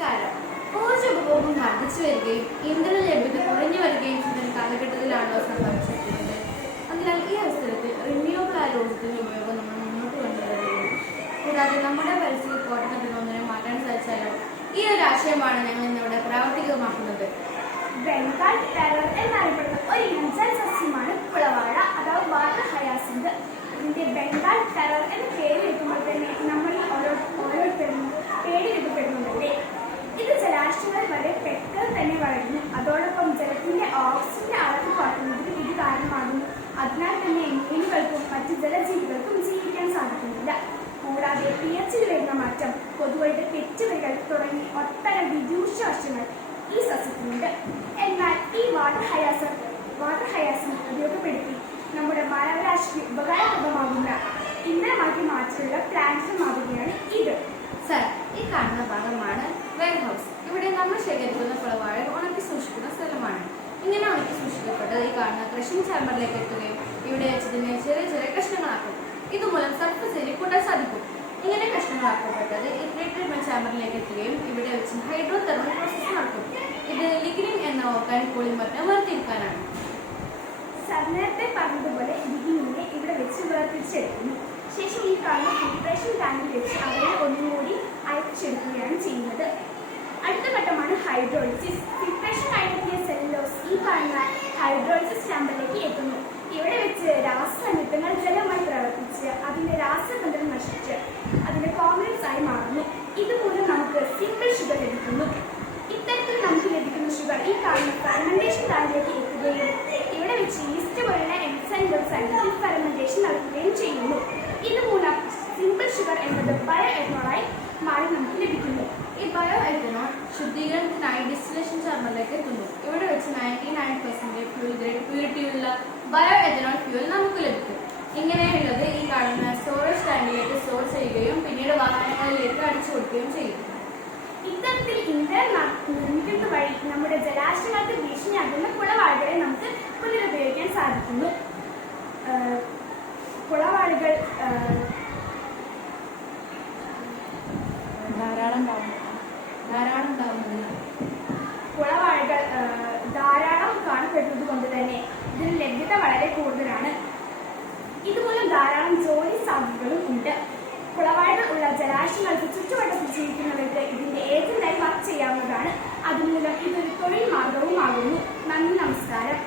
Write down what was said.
നമസ്കാരം. ഊർജ്ജ ഉപഭോഗം വർദ്ധിച്ചു വരികയും ഇന്ധന ലഭ്യത കുറഞ്ഞു വരികയും ചെയ്യുന്ന കാലഘട്ടത്തിലാണല്ലോ സംഭവിച്ചിരിക്കുന്നത്. അതിനാൽ ഈ അവസരത്തിൽ റിന്യൂവബിൾ ആയ ഊർജ്ജത്തിന്റെ ഉപയോഗം നമ്മൾ മുന്നോട്ട് കൊണ്ടുവരികയും കൂടാതെ നമ്മുടെ പരിസ്ഥിതി കോട്ടത്തിനൊന്നിനെ മാറ്റാൻ സാധിച്ചാലോ ഈ ഒരു ആശയമാണ് ഞങ്ങൾ ഇന്നിവിടെ പ്രാവർത്തികമാക്കുന്നത്. ബംഗാൾ ടെറർ എന്നറിയപ്പെടുന്ന ഒരു ഇനം സസ്യമാണ് കുളവാഴ അഥവാ വാട്ടർ ഹയാസിന്റ്. ഇതിന്റെ ബംഗാൾ ടെറർ എന്ന പേര് കേൾക്കുമ്പോൾ തന്നെ നമ്മൾ ഓരോരുത്തരും പേടി രൂപപ്പെടുന്നുണ്ടല്ലേ. ഇത് ജലാശയങ്ങൾ വരെ പെട്ടെന്ന് തന്നെ വളരുന്നു. അതോടൊപ്പം ജലത്തിന്റെ ഓക്സിജന്റെ അളവ് കുറയ്ക്കുന്നതിന് ഇത് കാരണമാകുന്നു. അതിനാൽ തന്നെ മീനുകൾക്കും മറ്റു ജലജീവികൾക്കും ജീവിക്കാൻ സാധിക്കുന്നില്ല. കൂടാതെ പിഎച്ചിൽ വരുന്ന മാറ്റം, കൊതുകളുടെ പെറ്റുവരികൾ തുടങ്ങി ഒട്ടനവധി ദൂഷ്യവശങ്ങൾ ഈ സസ്യത്തിനുണ്ട്. എന്നാൽ ഈ വാട്ടർ ഹയാസിൻ ഉപയോഗപ്പെടുത്തി നമ്മുടെ മാനവരാശിക്ക് ഉപകാരപ്രദമാകുന്ന ഇന്ധനമാക്കി മാറ്റിയുള്ള പ്ലാന്റ്സ് മാതൃകയാണ് ഇത്. സർ, ഈ കാണുന്ന ഭാഗമാണ് വെയർ ഹൗസ്. ഇവിടെ നമ്മൾ ശേഖരിക്കുന്ന കുളവാഴ ഉണക്കി സൂക്ഷിക്കുന്ന സ്ഥലമാണ്. ഇങ്ങനെ ഉണക്കി സൂക്ഷിക്കപ്പെട്ടത് ഈ കാണുന്ന ക്രഷിംഗ് ചാമ്പറിലേക്ക് എത്തുകയും ഇവിടെ വെച്ചതിനെ ചെറിയ ചെറിയ കഷ്ണങ്ങളാക്കും. ഇതുമൂലം സർഫസ് ഏരിയ കൂട്ടാൻ സാധിക്കും. ഇങ്ങനെ കഷ്ണങ്ങളാക്കപ്പെട്ടത് ഈ ട്രീറ്റ്മെന്റ് ചാമ്പറിലേക്ക് എത്തുകയും ഇവിടെ വെച്ച് ഹൈഡ്രോ തെർമൽ പ്രോസസ് നടക്കും. ഇത് ലിഗ്നിൻ എന്ന ഓർഗാനിക് പോളിമറിനെ വേർതിരിക്കാനാണ്. നേരത്തെ പറഞ്ഞതുപോലെ ലിഗ്നിനെ ഇവിടെ വെച്ച് വേർതിരിച്ചെടുക്കുന്നു. ശേഷം ഈ കാണുന്ന ഫിൽട്രേഷൻ ടാങ്കിൽ വെച്ച് അവരെ ഒന്നുകൂടി അയച്ചെടുക്കുകയാണ് ചെയ്യുന്നത്. അടുത്ത ഘട്ടമാണ് ഹൈഡ്രോളിസിസ്. ഫിൽട്രേഷൻ കഴിഞ്ഞെത്തിയ സെല്ലുലോസ് ഈ കാണുന്ന ഹൈഡ്രോളിസിസ് ചാമ്പറിലേക്ക് എത്തുന്നു. ഇവിടെ വെച്ച് രാസസംയുക്തങ്ങൾ ജലമായി പ്രവർത്തിച്ച് അതിന്റെ രാസബന്ധനം നശിച്ച് അതിന്റെ കോംപ്ലക്സ് ആയി മാറുന്നു. ഇതുമൂലം നമുക്ക് സിമ്പിൾ ഷുഗർ ലഭിക്കുന്നു. ഇത്തരത്തിൽ നമുക്ക് ലഭിക്കുന്ന ഷുഗർ ഈ കാണുന്ന ഫെർമെന്റേഷൻ ടാങ്കിലേക്ക് എത്തുകയും ഇവിടെ വെച്ച് ഈസ്റ്റ് പോലുള്ള എൻസൈമുകൾ സൈഡിൽ ഫെർമെന്റേഷൻ നടത്തുകയും ചെയ്യുന്നു. ഇതുമൂലം സിമ്പിൾ ഷുഗർ എന്നത് ബയോ എഥനോളായി മാറി നമുക്ക് ലഭിക്കുന്നു. ഈ ബയോ എഥനോൾ ശുദ്ധീകരണത്തിനായി ഡിസ്റ്റിലേഷൻ ചാമ്പറിലേക്ക് എത്തുന്നു. ഇവിടെ വെച്ച് 99% ഫ്യൂൽ ഗ്രേഡ് പ്യൂരിറ്റിയുള്ള ബയോ എഥനോൾ ഫ്യൂൽ നമുക്ക് ലഭിക്കും. ഇങ്ങനെയുള്ളത് ഈ കാണുന്ന സ്റ്റോറേജ് ടാങ്കിലേക്ക് സ്റ്റോർ ചെയ്യുകയും പിന്നീട് വാഹനങ്ങളിലേക്ക് അടിച്ചു കൊടുക്കുകയും ചെയ്യും. ഇത്തരത്തിൽ ഇന്ധനം നിർമ്മിക്കുന്നത് വഴി നമ്മുടെ ജലാശയങ്ങൾക്ക് ഭീഷണിയാകുന്ന കുളവാഴകളെ നമുക്ക് പുനരുപയോഗിക്കാൻ സാധിക്കുന്നു. കുളവാഴകൾ ധാരാളം കാണപ്പെടുന്നത് കൊണ്ട് തന്നെ ഇതിന് ലഭ്യത വളരെ കൂടുതലാണ്. ഇതുമൂലം ധാരാളം ജോലി സാധ്യതകളും ഉണ്ട്. കുളവാഴകൾ ഉള്ള ജലാശയങ്ങൾക്ക് ചുറ്റുവട്ടത്തിൽ ജീവിക്കുന്നവർക്ക് ഇതിന്റെ ഏജന്റായി വർക്ക് ചെയ്യാവുന്നതാണ്. അതുമൂലം ഇതൊരു തൊഴിൽ മാർഗവുമാകുന്നു. നന്ദി, നമസ്കാരം.